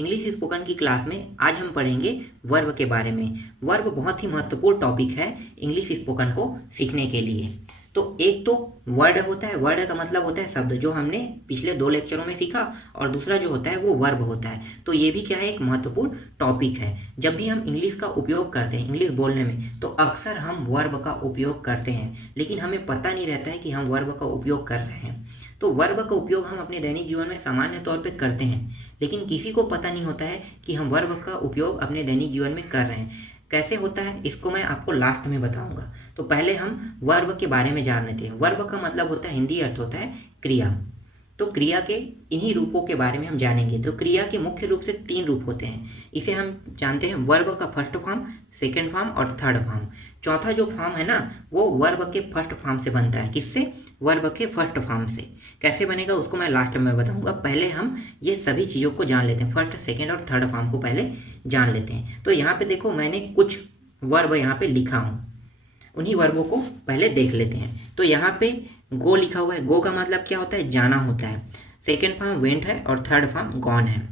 English spoken की class में आज हम पढ़ेंगे वर्ब के बारे में। वर्ब बहुत ही महत्वपूर्ण टॉपिक है इंग्लिश स्पोकन को सीखने के लिए। तो एक तो वर्ड होता है, वर्ड का मतलब होता है शब्द, जो हमने पिछले 2 लेक्चरों में सीखा, और दूसरा जो होता है वो वर्ब होता है। तो ये भी क्या है, एक महत्वपूर्ण टॉपिक है। जब भी हम इंग्लिश का उपयोग करते हैं इंग्लिश बोलने में, तो अक्सर हम वर्ब का उपयोग करते हैं, लेकिन हमें पता नहीं रहता है कि हम वर्ब का उपयोग कर रहे हैं। तो वर्ब का उपयोग हम अपने दैनिक जीवन में सामान्य तौर पे करते हैं, लेकिन किसी को पता नहीं होता है कि हम वर्ब का उपयोग अपने दैनिक जीवन में कर रहे हैं। कैसे होता है इसको मैं आपको लास्ट में बताऊंगा। तो पहले हम वर्ब के बारे में जान लेते हैं। वर्ब का मतलब होता है, हिंदी अर्थ होता है क्रिया। तो क्रिया के इन्हीं रूपों के बारे में हम जानेंगे। तो क्रिया के मुख्य रूप से 3 रूप होते हैं। इसे हम जानते हैं वर्ब का फर्स्ट फॉर्म, सेकंड फॉर्म और थर्ड फॉर्म। चौथा जो फॉर्म है ना, वो वर्ब के फर्स्ट फॉर्म से बनता है। किससे? वर्ब के फर्स्ट फॉर्म से। कैसे बनेगा उसको मैं लास्ट में बताऊंगा। पहले हम ये सभी चीज़ों को जान लेते हैं। फर्स्ट, सेकंड और थर्ड फॉर्म को पहले जान लेते हैं। तो यहाँ पे देखो, मैंने कुछ वर्ब यहाँ पे लिखा हूँ, उन्हीं वर्बों को पहले देख लेते हैं। तो यहाँ पे गो लिखा हुआ है। गो का मतलब क्या होता है? जाना होता है। सेकेंड फॉर्म वेंट है और थर्ड फॉर्म गॉन है।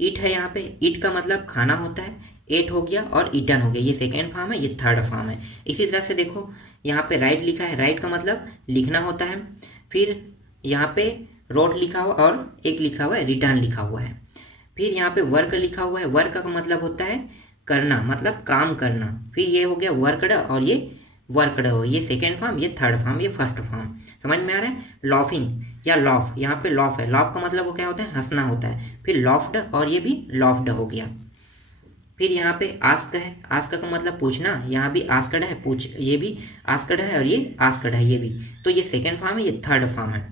ईट है यहाँ पे, ईट का मतलब खाना होता है। एट हो गया और ईटन हो गया, ये सेकेंड फॉर्म है, ये थर्ड फॉर्म है। इसी तरह से देखो यहाँ पे राइट लिखा है। राइट का मतलब लिखना होता है। फिर यहाँ पे रोट लिखा हुआ और एक लिखा हुआ है रिटर्न लिखा हुआ है। फिर यहाँ पे वर्क लिखा हुआ है। वर्क का मतलब होता है करना, मतलब काम करना। फिर ये हो गया वर्कड और ये वर्कड हो, ये सेकेंड फॉर्म, ये थर्ड फॉर्म, ये फर्स्ट फॉर्म। समझ में आ रहा है? लॉफिंग या लॉफ, यहाँ पे लॉफ है। लॉफ का मतलब वो क्या होता है? हंसना होता है। फिर लॉफ्ड और ये भी लॉफ्ड हो गया। फिर यहाँ पे आस्क है। आस्क का मतलब पूछना, यहाँ भी आस्कड है, पूछ, ये भी आस्कड है और ये आस्कड है, ये भी। तो ये सेकेंड फॉर्म है, ये थर्ड फॉर्म है।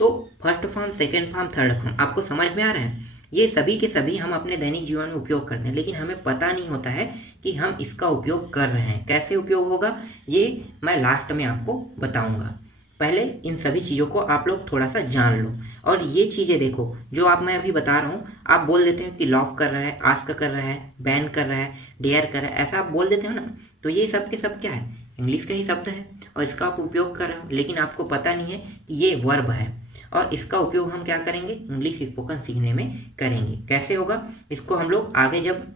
तो first form, second form, third form आपको समझ में आ रहा है? ये सभी के सभी हम अपने दैनिक जीवन में उपयोग करते हैं, लेकिन हमें पता नहीं होता है कि हम इसका उपयोग कर रहे हैं। कैसे उपयोग होगा ये मैं लास्ट में आपको बताऊंगा। पहले इन सभी चीज़ों को आप लोग थोड़ा सा जान लो। और ये चीज़ें देखो जो मैं अभी बता रहा हूँ, आप बोल देते हो कि लॉफ कर रहा है, आस्क कर रहा है, बैन कर रहा है, डेयर कर रहा है, ऐसा आप बोल देते हो ना। तो ये सब के सब क्या है? इंग्लिश का ही शब्द है और इसका आप उपयोग कर रहे हो, लेकिन आपको पता नहीं है कि ये वर्ब है। और इसका उपयोग हम क्या करेंगे? इंग्लिश स्पोकन सीखने में करेंगे। कैसे होगा इसको हम लोग आगे जब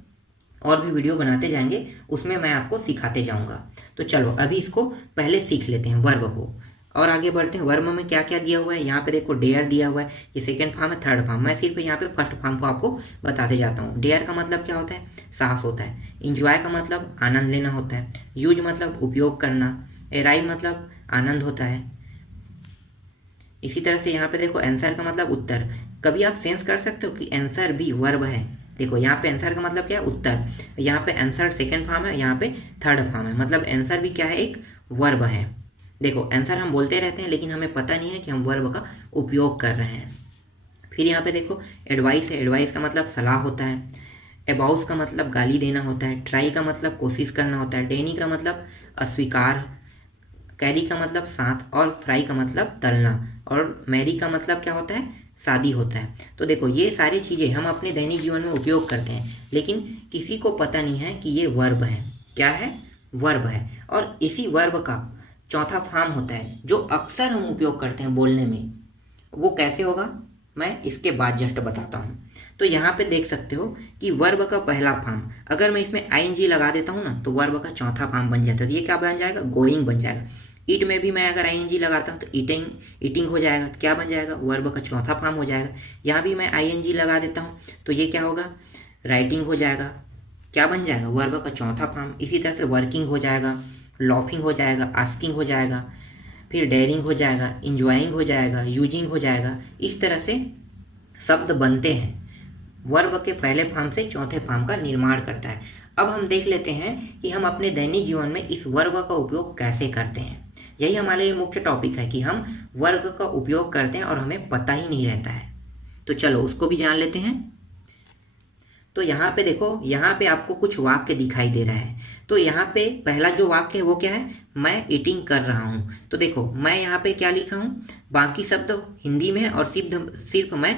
और भी वीडियो बनाते जाएंगे उसमें मैं आपको सिखाते जाऊंगा। तो चलो अभी इसको पहले सीख लेते हैं वर्ब को, और आगे बढ़ते हैं। वर्ब में क्या क्या दिया हुआ है? यहाँ पे देखो डेयर दिया हुआ है, ये सेकंड फॉर्म है, थर्ड फॉर्म। मैं सिर्फ यहाँ पे फर्स्ट फॉर्म को आपको बताते जाता हूँ। डेयर का मतलब क्या होता है? साहस होता है। इंजॉय का मतलब आनंद लेना होता है। यूज मतलब उपयोग करना। अराइव मतलब आनंद होता है। इसी तरह से यहाँ पे देखो आंसर का मतलब उत्तर। कभी आप सेंस कर सकते हो कि आंसर भी वर्ब है। देखो यहाँ पे आंसर का मतलब क्या है? उत्तर। यहाँ पे आंसर सेकंड फॉर्म है, यहाँ पे थर्ड फॉर्म है, मतलब आंसर भी क्या है? एक वर्ब है। देखो आंसर हम बोलते रहते हैं, लेकिन हमें पता नहीं है कि हम वर्ब का उपयोग कर रहे हैं। फिर यहाँ पे देखो एडवाइस है। एडवाइस का मतलब सलाह होता है। अबाउस का मतलब गाली देना होता है। ट्राई का मतलब कोशिश करना होता है। डेनी का मतलब अस्वीकार। कैरी का मतलब साथ, और फ्राई का मतलब तलना, और मैरी का मतलब क्या होता है? शादी होता है। तो देखो ये सारी चीज़ें हम अपने दैनिक जीवन में उपयोग करते हैं, लेकिन किसी को पता नहीं है कि ये वर्ब है। क्या है? वर्ब है। और इसी वर्ब का चौथा फॉर्म होता है जो अक्सर हम उपयोग करते हैं बोलने में। वो कैसे होगा मैं इसके बाद जस्ट बताता हूँ। तो यहाँ पे देख सकते हो कि वर्ब का पहला फॉर्म, अगर मैं इसमें आईएनजी लगा देता हूँ ना, तो वर्ब का चौथा फॉर्म बन जाता है। तो ये क्या बन जाएगा? गोइंग बन जाएगा। ईट में भी मैं अगर आईएनजी लगाता हूँ तो ईटिंग, ईटिंग हो जाएगा। तो क्या बन जाएगा? वर्ब का चौथा फॉर्म हो जाएगा। यहाँ भी मैं आईएनजी लगा देता हूँ तो ये क्या होगा? राइटिंग हो जाएगा। क्या बन जाएगा? वर्ब का चौथा फॉर्म। इसी तरह से वर्किंग हो जाएगा, लॉफिंग हो जाएगा, आस्किंग हो जाएगा, फिर डेयरिंग हो जाएगा, इंजॉइंग हो जाएगा, यूजिंग हो जाएगा। इस तरह से शब्द बनते हैं। वर्ब के पहले फॉर्म से चौथे फॉर्म का निर्माण करता है। अब हम देख लेते हैं कि हम अपने दैनिक जीवन में इस वर्ब का उपयोग कैसे करते हैं। यही हमारे लिए मुख्य टॉपिक है कि हम वर्ब का उपयोग करते हैं और हमें पता ही नहीं रहता है। तो चलो उसको भी जान लेते हैं। तो यहाँ पे देखो, यहाँ पे आपको कुछ वाक्य दिखाई दे रहा है। तो यहाँ पे पहला जो वाक्य है वो क्या है? मैं ईटिंग कर रहा हूँ। तो देखो मैं यहाँ पे क्या लिखा हूँ? बाकी शब्द हिंदी में है और सिर्फ मैं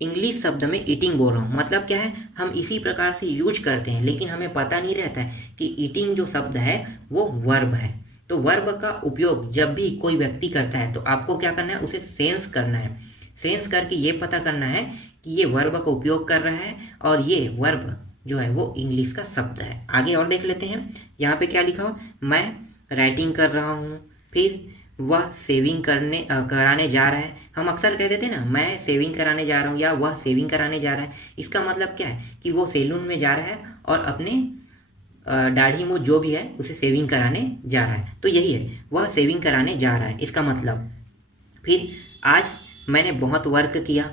इंग्लिश शब्द में ईटिंग बोल रहा हूँ। मतलब क्या है? हम इसी प्रकार से यूज करते हैं, लेकिन हमें पता नहीं रहता है कि ईटिंग जो शब्द है वो वर्ब है। तो वर्ब का उपयोग जब भी कोई व्यक्ति करता है तो आपको क्या करना है? उसे सेंस करना है। सेंस करके ये पता करना है कि ये वर्ब का उपयोग कर रहा है और ये वर्ब जो है वो इंग्लिश का शब्द है। आगे और देख लेते हैं। यहाँ पे क्या लिखा हो, मैं राइटिंग कर रहा हूँ, फिर वह सेविंग कराने जा रहा है। हम अक्सर कह देते हैं ना, मैं सेविंग कराने जा रहा हूँ या वह सेविंग कराने जा रहा है। इसका मतलब क्या है कि वो सैलून में जा रहा है और अपने दाढ़ी मूंछ जो भी है उसे सेविंग कराने जा रहा है। तो यही है, वह सेविंग कराने जा रहा है, इसका मतलब। फिर आज मैंने बहुत वर्क किया।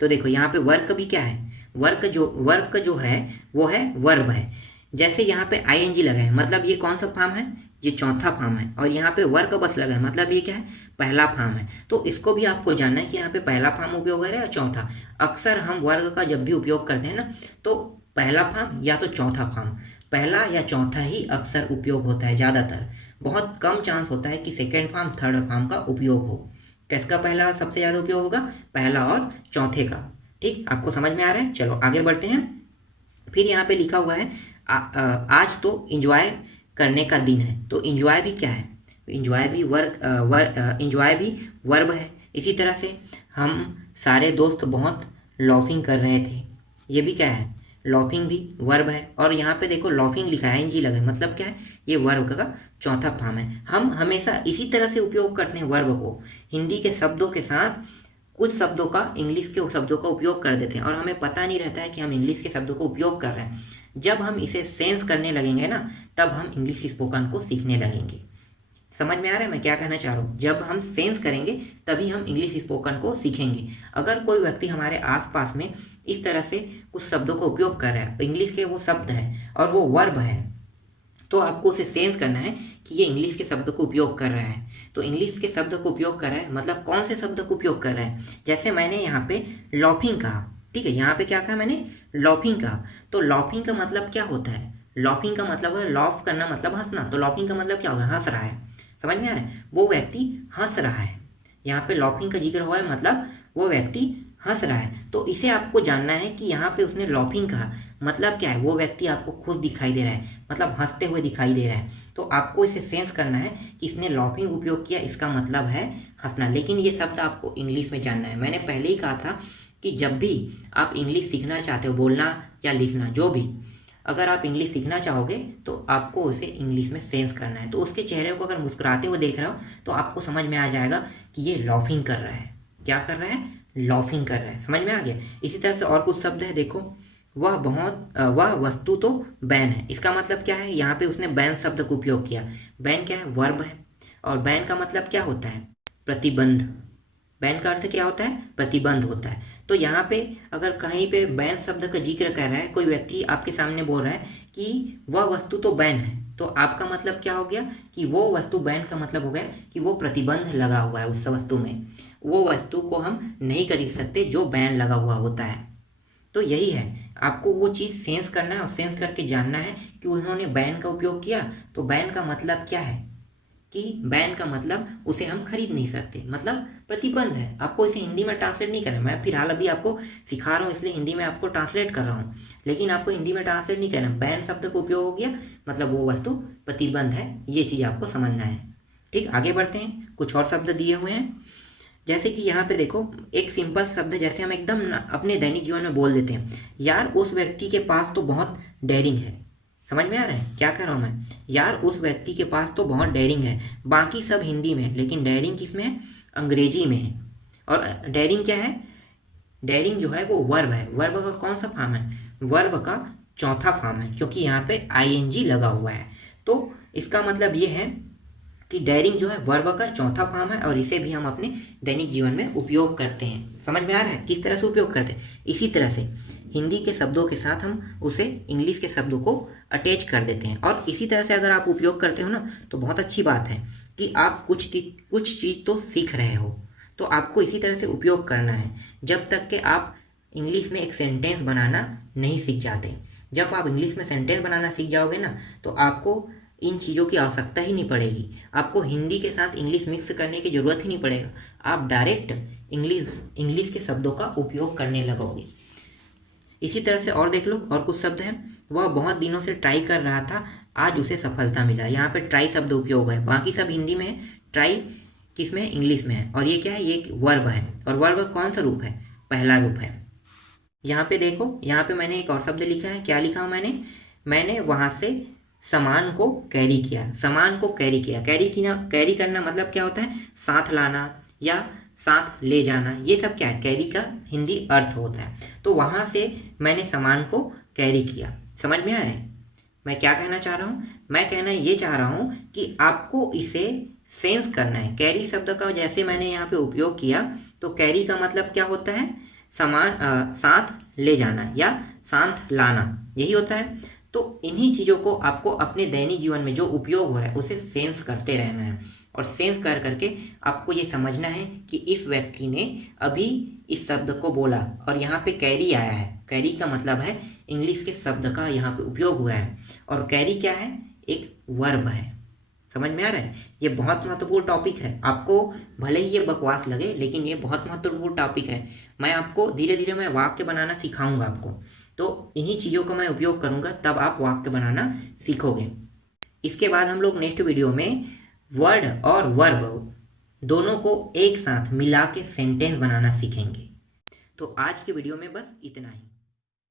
तो देखो यहाँ पे वर्क भी क्या है, वर्क जो है वो है वर्ब है। जैसे यहाँ पे आईएनजी लगा है, मतलब ये कौन सा फॉर्म है, ये चौथा फॉर्म है। और यहाँ पे वर्क बस लगा है, मतलब ये क्या है, पहला फॉर्म है। तो इसको भी आपको जानना है कि यहाँ पे पहला फॉर्म उपयोग है या चौथा। अक्सर हम वर्ग का जब भी उपयोग करते हैं ना, तो पहला फॉर्म या तो चौथा फॉर्म, पहला या चौथा ही अक्सर उपयोग होता है। ज़्यादातर बहुत कम चांस होता है कि सेकेंड फॉर्म थर्ड फॉर्म का उपयोग हो। किसका पहला सबसे ज़्यादा उपयोग होगा, पहला और चौथे का। ठीक, आपको समझ में आ रहा है। चलो आगे बढ़ते हैं। फिर यहाँ पे लिखा हुआ है आज तो इंजॉय करने का दिन है। तो इंजॉय भी क्या है, इंजॉय भी इंजॉय भी वर्ब है। इसी तरह से हम सारे दोस्त बहुत लॉफिंग कर रहे थे, ये भी क्या है, लॉफिंग भी वर्ब है। और यहाँ पे देखो लॉफिंग लिखा है, एनजी लगा है, मतलब क्या है, ये वर्ब का चौथा फॉर्म है। हम हमेशा इसी तरह से उपयोग करते हैं वर्ब को। हिंदी के शब्दों के साथ कुछ शब्दों का इंग्लिश के शब्दों का उपयोग कर देते हैं और हमें पता नहीं रहता है कि हम इंग्लिश के शब्दों को उपयोग कर रहे हैं। जब हम इसे सेंस करने लगेंगे ना, तब हम इंग्लिश स्पोकन को सीखने लगेंगे। समझ में आ रहा है मैं क्या कहना चाह रहा हूँ। जब हम सेंस करेंगे तभी हम इंग्लिश स्पोकन को सीखेंगे। अगर कोई व्यक्ति हमारे आसपास में इस तरह से कुछ शब्दों का उपयोग कर रहा है, इंग्लिश के वो शब्द है और वो वर्ब है, तो आपको उसे सेंस करना है कि ये इंग्लिश के शब्द को उपयोग कर रहा है। तो इंग्लिश के शब्द को उपयोग कर रहा है मतलब कौन से शब्द को उपयोग कर रहा है। जैसे मैंने यहाँ पे लॉफिंग कहा, ठीक है, यहाँ पे क्या कहा मैंने, लॉफिंग कहा। तो लॉफिंग का मतलब क्या होता है, लॉफिंग का मतलब है लॉफ करना, मतलब हंसना। तो लॉफिंग का मतलब क्या होगा, हंस रहा है। समझ में आ रहा है, वो व्यक्ति हंस रहा है। यहाँ पे लॉफिंग का जिक्र हुआ है, मतलब वो व्यक्ति हंस रहा है। तो इसे आपको जानना है कि यहाँ पे उसने लॉफिंग कहा, मतलब क्या है, वो व्यक्ति आपको खुश दिखाई दे रहा है, मतलब हंसते हुए दिखाई दे रहा है। तो आपको इसे सेंस करना है कि इसने लॉफिंग उपयोग किया, इसका मतलब है हंसना। लेकिन ये शब्द आपको इंग्लिश में जानना है। मैंने पहले ही कहा था कि जब भी आप इंग्लिश सीखना चाहते हो, बोलना या लिखना जो भी, अगर आप इंग्लिश सीखना चाहोगे तो आपको उसे इंग्लिश में सेंस करना है। तो उसके चेहरे को अगर मुस्कुराते हुए देख रहे हो तो आपको समझ में आ जाएगा कि ये लॉफिंग कर रहा है। क्या कर रहा है, लॉफिंग कर रहा है। समझ में आ गया। इसी तरह से और कुछ शब्द है, देखो वह वस्तु तो बैन है। इसका मतलब क्या है, यहाँ पे उसने बैन शब्द का उपयोग किया। बैन क्या है, वर्ब है। और बैन का मतलब क्या होता है, प्रतिबंध। बैन का अर्थ क्या होता है, प्रतिबंध होता है। तो यहाँ पे अगर कहीं पे बैन शब्द का जिक्र कर रहा है, कोई व्यक्ति आपके सामने बोल रहा है कि वह वस्तु तो बैन है, तो आपका मतलब क्या हो गया कि वो वस्तु, बैन का मतलब हो गया कि वो प्रतिबंध लगा हुआ है उस वस्तु में। वो वस्तु को हम नहीं खरीद सकते जो बैन लगा हुआ होता है। तो यही है, आपको वो चीज़ सेंस करना है और सेंस करके जानना है कि उन्होंने बैन का उपयोग किया। तो बैन का मतलब क्या है, कि बैन का मतलब उसे हम खरीद नहीं सकते, मतलब प्रतिबंध है। आपको इसे हिंदी में ट्रांसलेट नहीं करना। मैं फिलहाल अभी आपको सिखा रहा हूँ, इसलिए हिंदी में आपको ट्रांसलेट कर रहा हूँ, लेकिन आपको हिंदी में ट्रांसलेट नहीं करना। बैन शब्द का उपयोग हो गया, मतलब वो वस्तु प्रतिबंध है, ये चीज़ आपको समझना है। ठीक, आगे बढ़ते हैं। कुछ और शब्द दिए हुए हैं, जैसे कि यहाँ पे देखो एक सिंपल शब्द है, जैसे हम एकदम अपने दैनिक जीवन में बोल देते हैं, यार उस व्यक्ति के पास तो बहुत डेयरिंग है। समझ में आ रहा है क्या कह रहा हूँ मैं, यार उस व्यक्ति के पास तो बहुत डेयरिंग है। बाकी सब हिंदी में, लेकिन डेयरिंग किस में है, अंग्रेजी में है। और डेयरिंग क्या है, डेयरिंग जो है वो वर्ब है। वर्ब का कौन सा फॉर्म है, वर्ब का चौथा फॉर्म है, क्योंकि यहाँ पे आईएनजी लगा हुआ है। तो इसका मतलब ये है कि डेयरिंग जो है वर्ब का चौथा फॉर्म है और इसे भी हम अपने दैनिक जीवन में उपयोग करते हैं। समझ में आ रहा है किस तरह से उपयोग करते हैं। इसी तरह से हिंदी के शब्दों के साथ हम उसे इंग्लिश के शब्दों को अटैच कर देते हैं। और इसी तरह से अगर आप उपयोग करते हो ना, तो बहुत अच्छी बात है कि आप कुछ चीज़ तो सीख रहे हो, तो आपको इसी तरह से उपयोग करना है जब तक कि आप इंग्लिश में एक सेंटेंस बनाना नहीं सीख जाते। जब आप इंग्लिश में सेंटेंस बनाना सीख जाओगे ना, तो आपको इन चीज़ों की आवश्यकता ही नहीं पड़ेगी। आपको हिंदी के साथ इंग्लिश मिक्स करने की ज़रूरत ही नहीं पड़ेगा। आप डायरेक्ट इंग्लिश के शब्दों का उपयोग करने लगोगे। इसी तरह से और देख लो, और कुछ शब्द हैं, वह बहुत दिनों से ट्राई कर रहा था, आज उसे सफलता मिला। यहाँ पे ट्राई शब्द उपयोग है, बाकी सब हिंदी में है। ट्राई किस में है? इंग्लिश में है। और ये क्या है? ये एक वर्ब है। और वर्ब कौन सा रूप है? पहला रूप है। यहाँ पे देखो, यहाँ पे मैंने एक और शब्द लिखा है। क्या लिखा हूँ मैंने वहाँ से सामान को कैरी किया। सामान को कैरी किया। कैरी करना मतलब क्या होता है? साथ लाना या साथ ले जाना। ये सब क्या है? कैरी का हिंदी अर्थ होता है। तो वहाँ से मैंने सामान को कैरी किया। समझ में आ रहा है मैं क्या कहना चाह रहा हूँ? मैं कहना ये चाह रहा हूँ कि आपको इसे सेंस करना है। कैरी शब्द का जैसे मैंने यहाँ पे उपयोग किया, तो कैरी का मतलब क्या होता है? सामान साथ ले जाना या साथ लाना, यही होता है। तो इन्हीं चीज़ों को आपको अपने दैनिक जीवन में जो उपयोग हो रहा है उसे सेंस करते रहना है। और सेंस कर करके आपको ये समझना है कि इस व्यक्ति ने अभी इस शब्द को बोला और यहाँ पे कैरी आया है। कैरी का मतलब है इंग्लिश के शब्द का यहाँ पे उपयोग हुआ है। और कैरी क्या है? एक वर्ब है। समझ में आ रहा है? ये बहुत महत्वपूर्ण टॉपिक है। आपको भले ही ये बकवास लगे, लेकिन ये बहुत महत्वपूर्ण टॉपिक है। मैं आपको धीरे धीरे मैं वाक्य बनाना सिखाऊंगा आपको। तो इन्हीं चीज़ों का मैं उपयोग करूंगा, तब आप वाक्य बनाना सीखोगे। इसके बाद हम लोग नेक्स्ट वीडियो में वर्ड और वर्ब दोनों को एक साथ मिला के सेंटेंस बनाना सीखेंगे। तो आज के वीडियो में बस इतना ही।